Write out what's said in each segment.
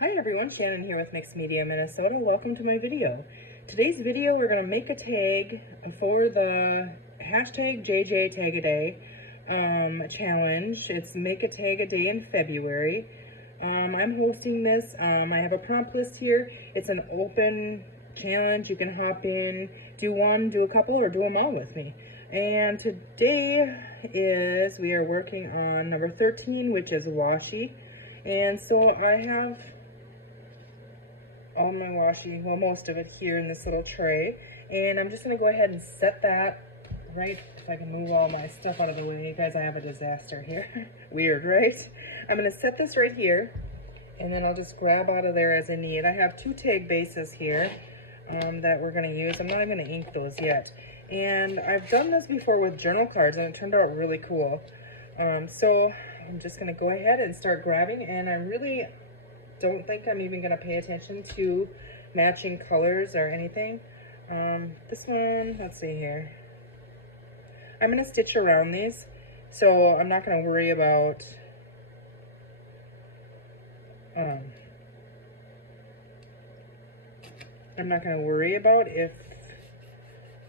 Hi everyone, Shannon here with Mixed Media Minnesota. Welcome to my video. Today's video we're going to make a tag for the hashtag JJ Tag a Day challenge. It's Make a Tag a Day in February. I'm hosting this. I have a prompt list here. It's an open challenge. You can hop in, do one, do a couple, or do them all with me. And today we are working on number 13, which is Washi. And so I have all my washi, well, most of it here in this little tray, and I'm just going to go ahead and set that right, if I can move all my stuff out of the way. You guys, I have a disaster here. Weird, right? I'm going to set this right here, and then I'll just grab out of there as I need. I have two tag bases here that we're going to use. I'm not going to ink those yet, and I've done this before with journal cards, and it turned out really cool. So I'm just going to go ahead and start grabbing, and I really don't think I'm even going to pay attention to matching colors or anything. This one, let's see here. I'm going to stitch around these, so I'm not going to worry about if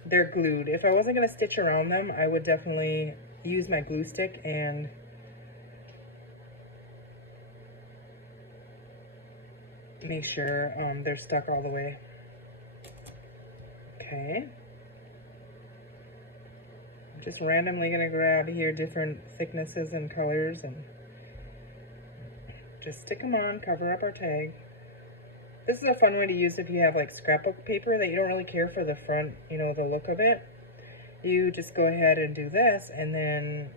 they're glued. If I wasn't going to stitch around them, I would definitely use my glue stick and make sure they're stuck all the way. Okay. I'm just randomly gonna grab here different thicknesses and colors and just stick them on, cover up our tag. This is a fun way to use if you have like scrapbook paper that you don't really care for the front, you know, the look of it. You just go ahead and do this, and then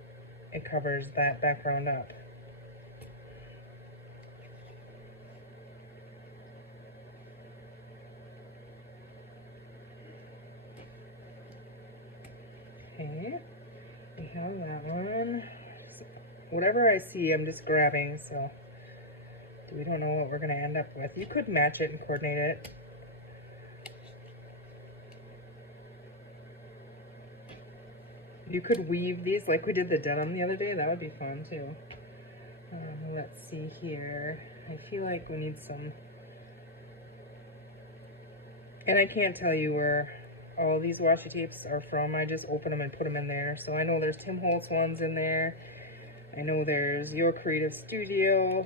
it covers that background up. Okay, we have that one. So whatever I see, I'm just grabbing, so we don't know what we're going to end up with. You could match it and coordinate it. You could weave these like we did the denim the other day. That would be fun too. Let's see here. I feel like we need some, and I can't tell you where all these washi tapes are from. I just open them and put them in there. So I know there's Tim Holtz ones in there. I know there's Your Creative Studio.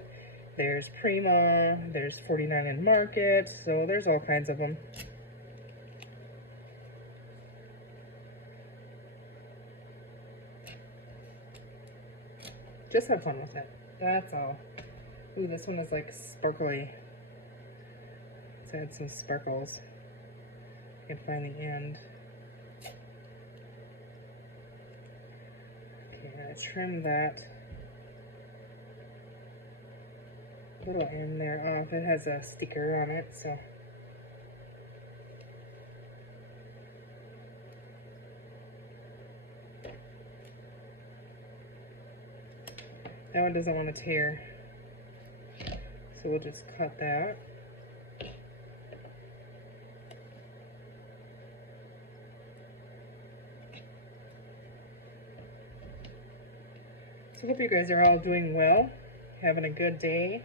There's Prima. There's 49 in Market. So there's all kinds of them. Just have fun with it. That's all. Ooh, this one is like sparkly. Let's add some sparkles. I can find the end. Okay, I'm gonna trim that little end there off. It has a sticker on it, so. That one doesn't want to tear. So we'll just cut that. So I hope you guys are all doing well, having a good day.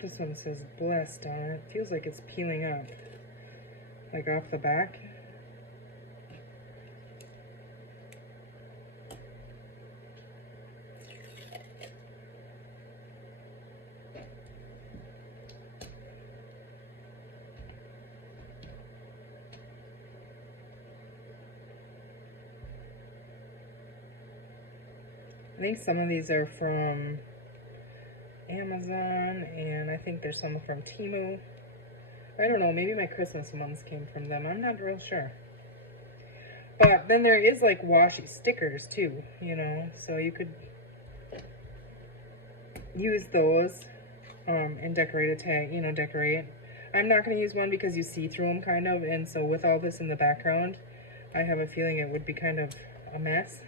This one says blessed on it. Feels like it's peeling up, like off the back. I think some of these are from Amazon, and I think there's some from Temu. I don't know, maybe my Christmas ones came from them. I'm not real sure. But then there is like washi stickers too, you know, so you could use those and decorate a tag, you know, decorate. I'm not going to use one because you see through them kind of, and so with all this in the background, I have a feeling it would be kind of a mess.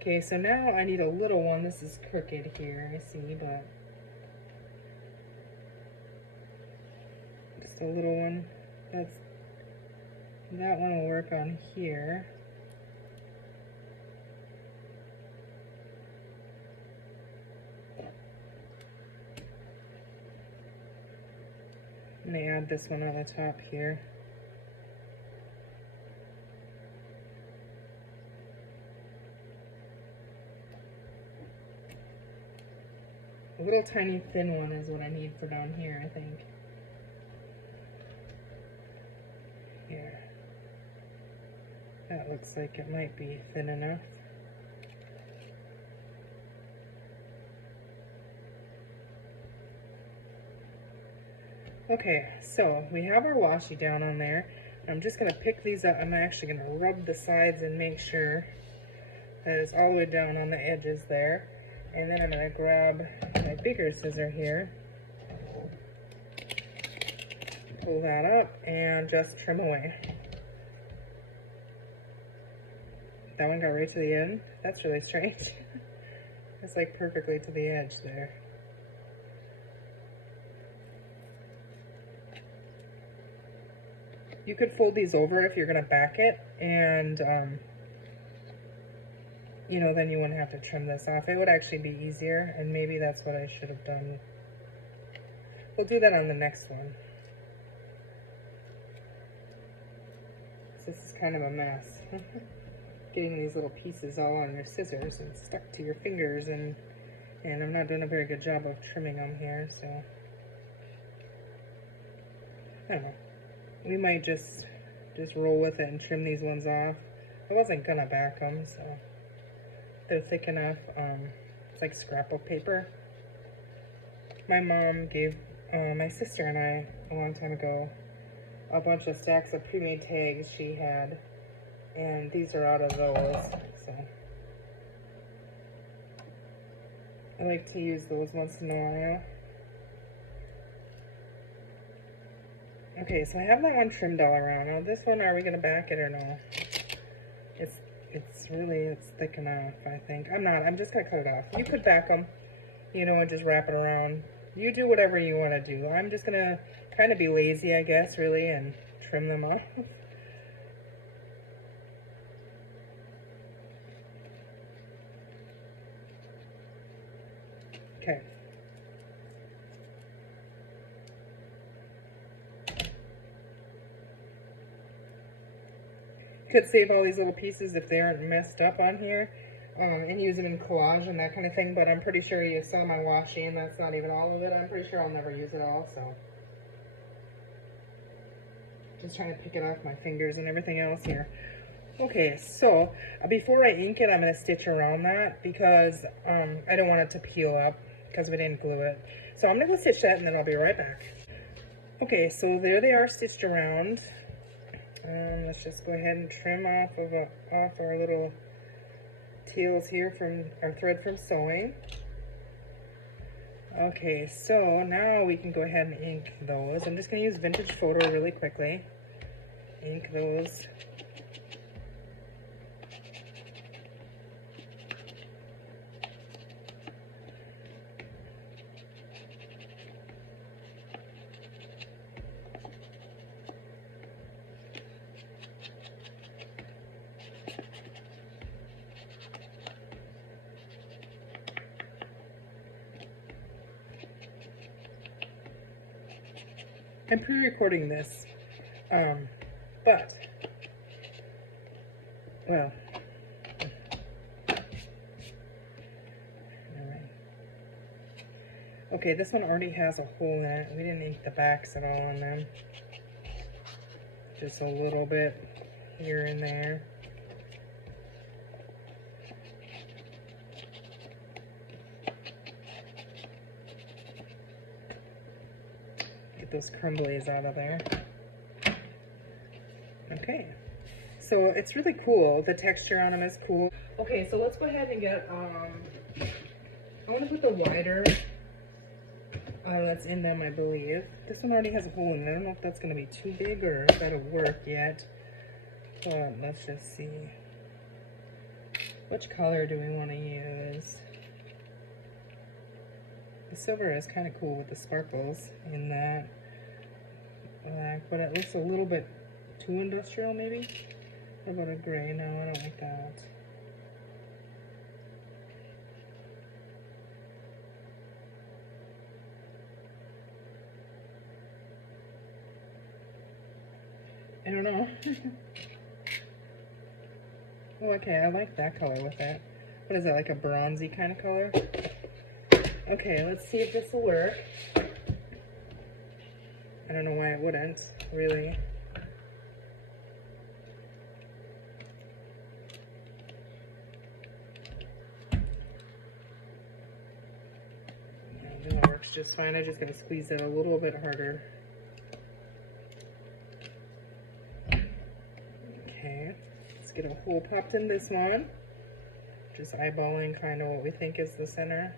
Okay, so now I need a little one. This is crooked here, I see, but just a little one. That's That one will work on here. I'm going to add this one on the top here. A little tiny thin one is what I need for down here, I think. Here. That looks like it might be thin enough. Okay, so we have our washi down on there. I'm just going to pick these up. I'm actually going to rub the sides and make sure that it's all the way down on the edges there. And then I'm going to grab my bigger scissor here, pull that up, and just trim away. That one got right to the end. That's really strange. It's like perfectly to the edge there. You could fold these over if you're going to back it, and you know, then you wouldn't have to trim this off. It would actually be easier, and maybe that's what I should have done. We'll do that on the next one. So this is kind of a mess. Getting these little pieces all on your scissors and stuck to your fingers, and I'm not doing a very good job of trimming them here, so I don't know. We might just roll with it and trim these ones off. I wasn't gonna back them, so they're thick enough. It's like scrapbook paper. My mom gave my sister and I, a long time ago, a bunch of stacks of pre-made tags she had, and these are out of those, so I like to use those once in a while. Okay, so I have that one trimmed all around. Now this one, are we gonna back it or no? It's thick enough, I think. I'm just gonna cut it off. You could back them, you know, and just wrap it around. You do whatever you wanna do. I'm just gonna kind of be lazy, I guess, really, and trim them off. Okay. Could save all these little pieces if they aren't messed up on here, and use them in collage and that kind of thing, but I'm pretty sure you saw my washi and that's not even all of it. I'm pretty sure I'll never use it all, so just trying to pick it off my fingers and everything else here. Okay, so before I ink it, I'm going to stitch around that because I don't want it to peel up because we didn't glue it. So I'm going to go stitch that and then I'll be right back. Okay, so there they are stitched around. Let's just go ahead and trim off our little tails here from our thread from sewing. Okay, so now we can go ahead and ink those. I'm just going to use vintage photo really quickly. Ink those. I'm pre-recording this, but, well, alright. Okay, this one already has a hole in it. We didn't ink the backs at all on them. Just a little bit here and there. Those crumblies out of there. Okay, so it's really cool. The texture on them is cool. Okay, so let's go ahead and get I want to put the wider that's in them, I believe. This one already has a hole in it. I don't know if that's going to be too big or if that'll work yet, but let's just see. Which color do we want to use? The silver is kind of cool with the sparkles in that. But it looks a little bit Too industrial, maybe? How about a gray? No, I don't like that. I don't know. Oh, okay, I like that color with that. What is that, like a bronzy kind of color? Okay, let's see if this will work. I don't know why it wouldn't, really. Yeah, that works just fine. I just gotta squeeze it a little bit harder. Okay, let's get a hole popped in this one. Just eyeballing kind of what we think is the center.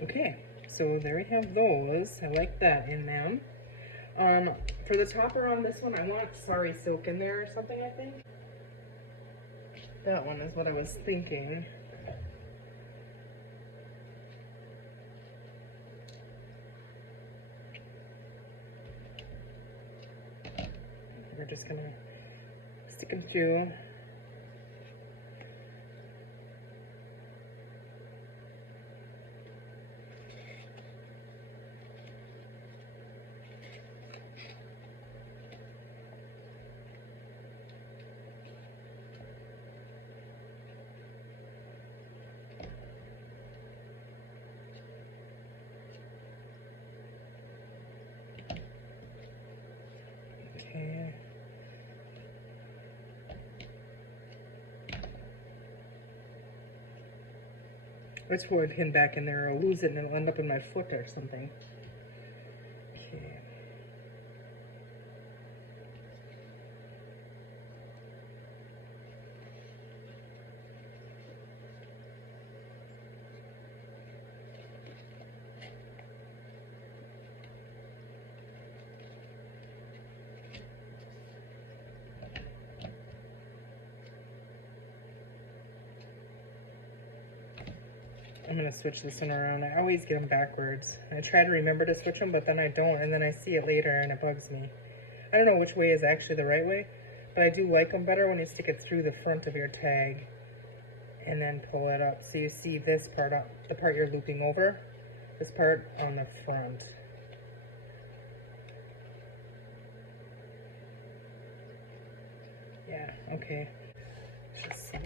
Okay, so there we have those. I like that in them. For the topper on this one, I want sari silk in there or something, I think. That one is what I was thinking. We're just gonna stick them through. Okay. Let's put a pin back in there. I'll lose it and it'll end up in my foot or something. Okay. I'm gonna switch this one around. I always get them backwards. I try to remember to switch them, but then I don't, and then I see it later and it bugs me. I don't know which way is actually the right way, but I do like them better when you stick it through the front of your tag and then pull it up. So you see this part, the part you're looping over, this part on the front. Yeah, okay. Let's just see.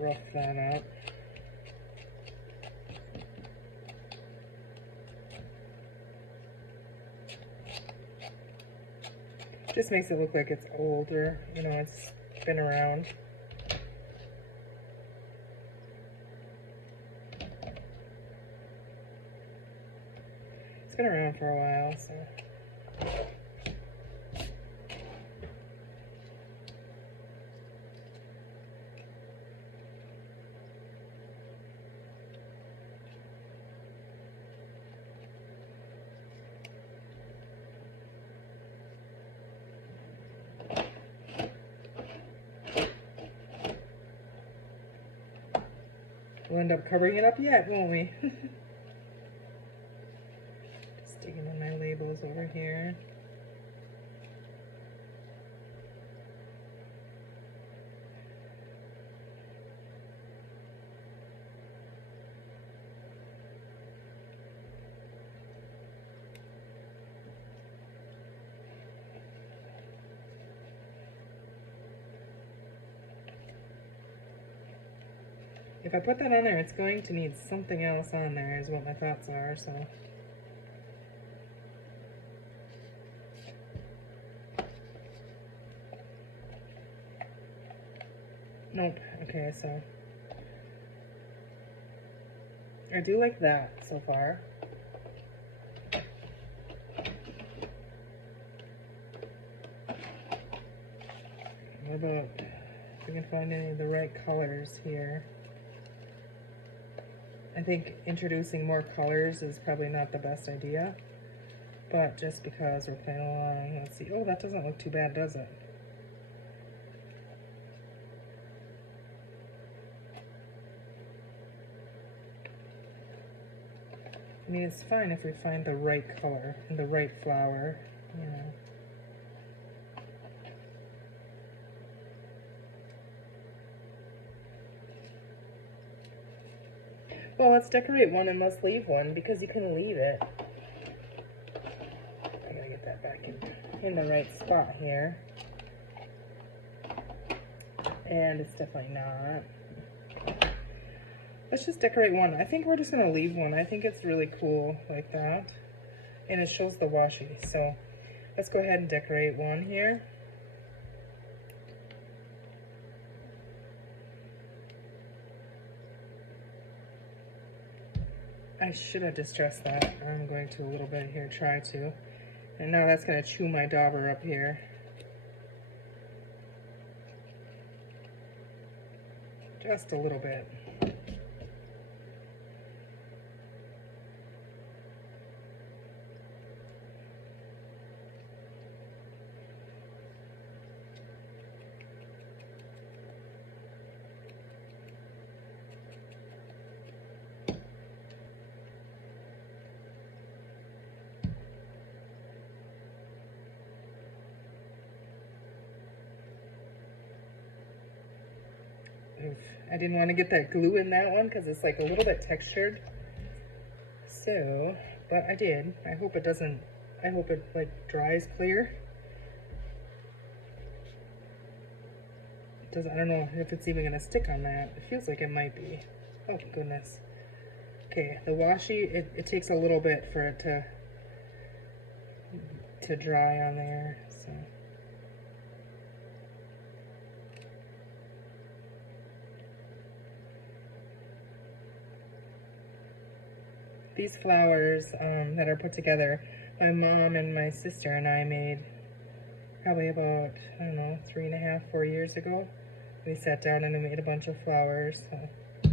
Rough that up. Just makes it look like it's older, you know, it's been around. It's been around for a while, so. We'll end up covering it up yet, won't we? Just digging in my labels over here. If I put that on there, it's going to need something else on there, is what my thoughts are, so. Nope. Okay, so. I do like that so far. What about if we can find any of the right colors here? I think introducing more colors is probably not the best idea, but just because we're playing along, let's see. Oh, that doesn't look too bad, does it? I mean, it's fine if we find the right color and the right flower, you know. Well, let's decorate one and let's leave one, because you can leave it. I gotta get that back in the right spot here. And it's definitely not. Let's just decorate one. I think we're just gonna leave one. I think it's really cool like that. And it shows the washi. So let's go ahead and decorate one here. I should have distressed that. I'm going to a little bit here, try to. And now that's gonna chew my dauber up here. Just a little bit. I didn't want to get that glue in that one because it's like a little bit textured. So, but I did. I hope it doesn't, I hope it like dries clear. I don't know if it's even going to stick on that. It feels like it might be. Oh goodness. Okay, the washi, it takes a little bit for it to dry on there, so. These flowers that are put together, my mom and my sister and I made probably about, I don't know, 3.5, 4 years ago. We sat down and we made a bunch of flowers. So.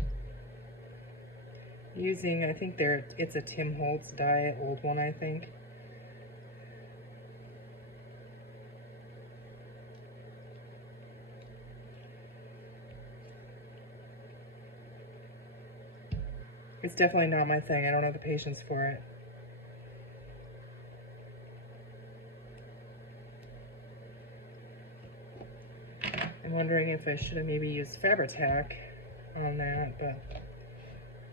Using, I think it's a Tim Holtz dye, old one, I think. It's definitely not my thing. I don't have the patience for it. I'm wondering if I should have maybe used Fabri-Tac on that, but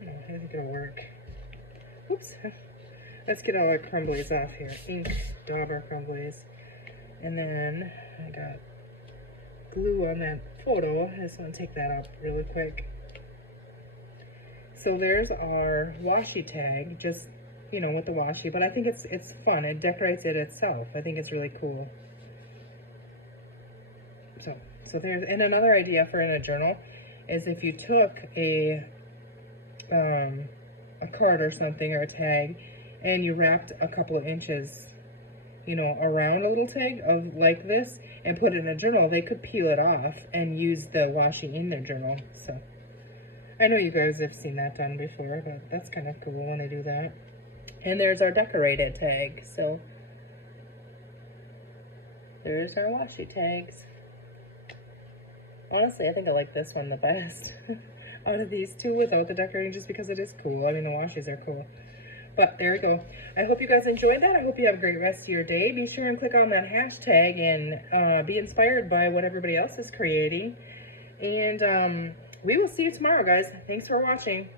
you know, I think it'll work. Oops. Let's get all our crumblies off here. Ink dauber crumblies. And then I got glue on that photo. I just want to take that up really quick. So there's our washi tag, just, you know, with the washi, but I think it's fun. It decorates it itself. I think it's really cool. So there's, and another idea for in a journal is if you took a card or something, or a tag, and you wrapped a couple of inches, you know, around a little tag of like this, and put it in a journal, they could peel it off and use the washi in their journal. So I know you guys have seen that done before, but that's kind of cool when they do that. And there's our decorated tag. So there's our washi tags. Honestly, I think I like this one the best out of these two without the decorating, just because it is cool. I mean, the washes are cool. But there we go. I hope you guys enjoyed that. I hope you have a great rest of your day. Be sure and click on that hashtag and be inspired by what everybody else is creating. And we will see you tomorrow, guys. Thanks for watching.